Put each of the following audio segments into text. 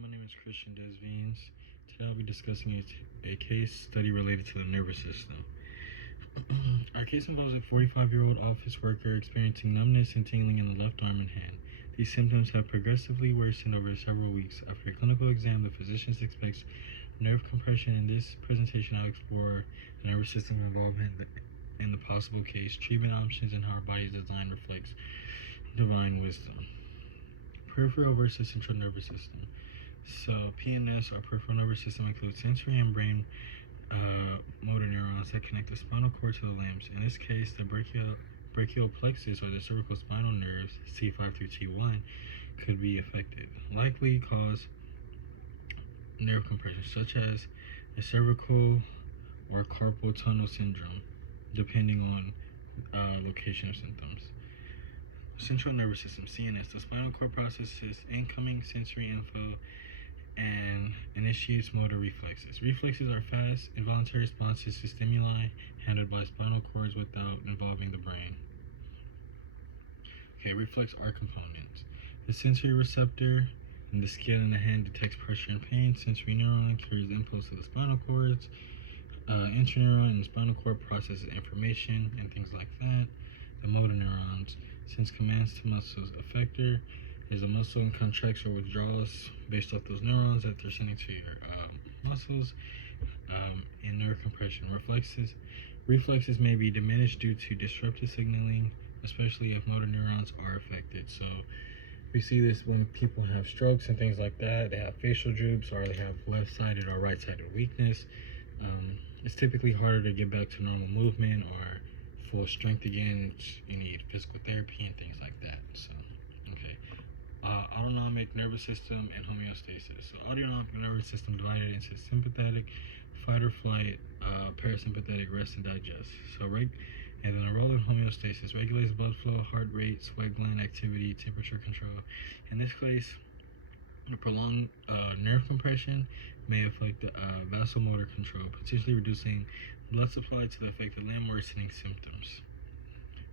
my name is Christian Desvines. Today I'll be discussing a case study related to the nervous system. Our case involves a 45-year-old office worker experiencing numbness and tingling in the left arm and hand. These symptoms have progressively worsened over several weeks. After a clinical exam, the physician expects nerve compression. In this presentation, I'll explore the nervous system involvement in the possible case, treatment options, and how our body's design reflects divine wisdom. Peripheral versus central nervous system. So PNS, our peripheral nervous system, includes sensory and brain motor neurons that connect the spinal cord to the limbs. In this case, the brachial plexus or the cervical spinal nerves, C5 through T1, could be affected, likely cause nerve compression, such as the cervical or carpal tunnel syndrome, depending on location of symptoms. Central nervous system, CNS. The spinal cord processes incoming sensory info and initiates motor reflexes. Reflexes are fast, involuntary responses to stimuli handled by spinal cords without involving the brain. Okay, reflex are components. The sensory receptor in the skin and the hand detects pressure and pain. Sensory neuron carries impulse to the spinal cords. Interneuron in the spinal cord processes information and things like that. The motor neurons sends commands to muscles. Effector is a muscle and contracts or withdraws based off those neurons that they're sending to your muscles. And nerve compression. Reflexes may be diminished due to disrupted signaling, especially if motor neurons are affected. So we see this when people have strokes and things like that. They have facial droops, or they have left-sided or right-sided weakness. It's typically harder to get back to normal movement or full strength again. You need physical therapy and things like that. So, okay. Autonomic nervous system and homeostasis. So, autonomic nervous system divided into sympathetic, fight or flight, parasympathetic, rest and digest. So, and then a role in homeostasis regulates blood flow, heart rate, sweat gland activity, temperature control. In this case, prolonged nerve compression may affect vasomotor control, potentially reducing blood supply to the affected limb, worsening symptoms,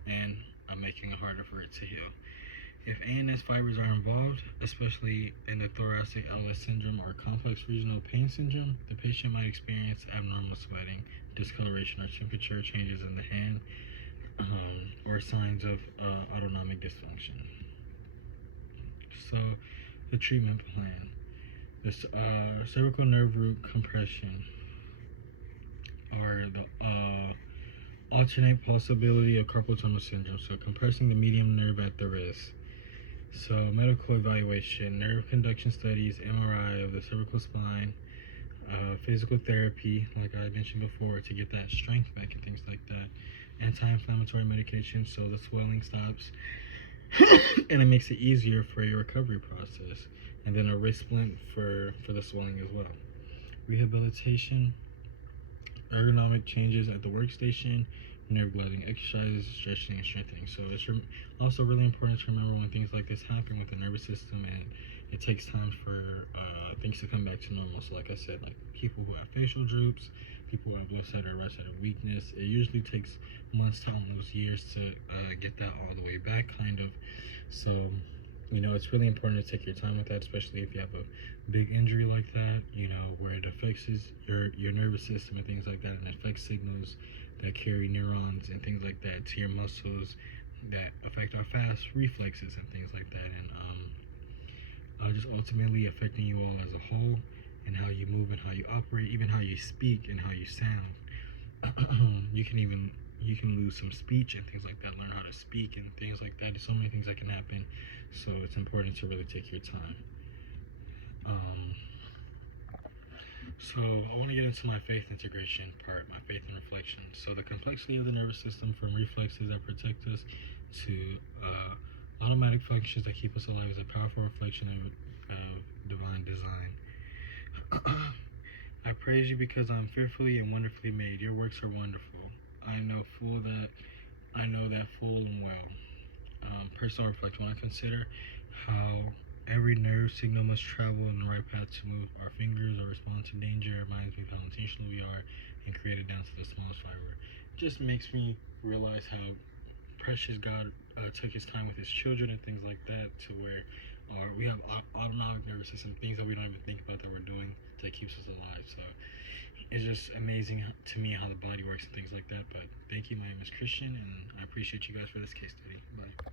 and making it harder for it to heal. If ANS fibers are involved, especially in the thoracic outlet syndrome or complex regional pain syndrome, the patient might experience abnormal sweating, discoloration, or temperature changes in the hand, or signs of autonomic dysfunction. So, the treatment plan. The cervical nerve root compression, or the alternate possibility of carpal tunnel syndrome. So compressing the median nerve at the wrist. So medical evaluation, nerve conduction studies, MRI of the cervical spine, physical therapy, like I mentioned before, to get that strength back and things like that. Anti-inflammatory medication so the swelling stops and it makes it easier for your recovery process. And then a wrist splint for the swelling as well. Rehabilitation, ergonomic changes at the workstation, nerve gliding exercises, stretching and strengthening. So it's also really important to remember when things like this happen with the nervous system, and it takes time for things to come back to normal. So like I said, like people who have facial droops, people who have left-sided or right-sided weakness, it usually takes months to almost years to get that all the way back, kind of. So, you know, it's really important to take your time with that, especially if you have a big injury like that, you know, where it affects your nervous system and things like that, and it affects signals that carry neurons and things like that to your muscles that affect our fast reflexes and things like that, and just ultimately affecting you all as a whole, and how you move and how you operate, even how you speak and how you sound. You can lose some speech and things like that, learn how to speak and things like that. There's so many things that can happen, so it's important to really take your time. So I want to get into my faith integration part, my faith and reflection. So the complexity of the nervous system, from reflexes that protect us to automatic functions that keep us alive, is a powerful reflection of divine design. I praise you because I'm fearfully and wonderfully made. Your works are wonderful. I know that full and well. Personal reflection. When I consider how every nerve signal must travel in the right path to move our fingers or respond to danger, it reminds me of how intentional we are and created down to the smallest fiber. It just makes me realize how precious God took his time with his children and things like that, to where or we have autonomic nervous system, things that we don't even think about that we're doing that keeps us alive. So it's just amazing to me how the body works and things like that. But thank you. My name is Christian, and I appreciate you guys for this case study. Bye.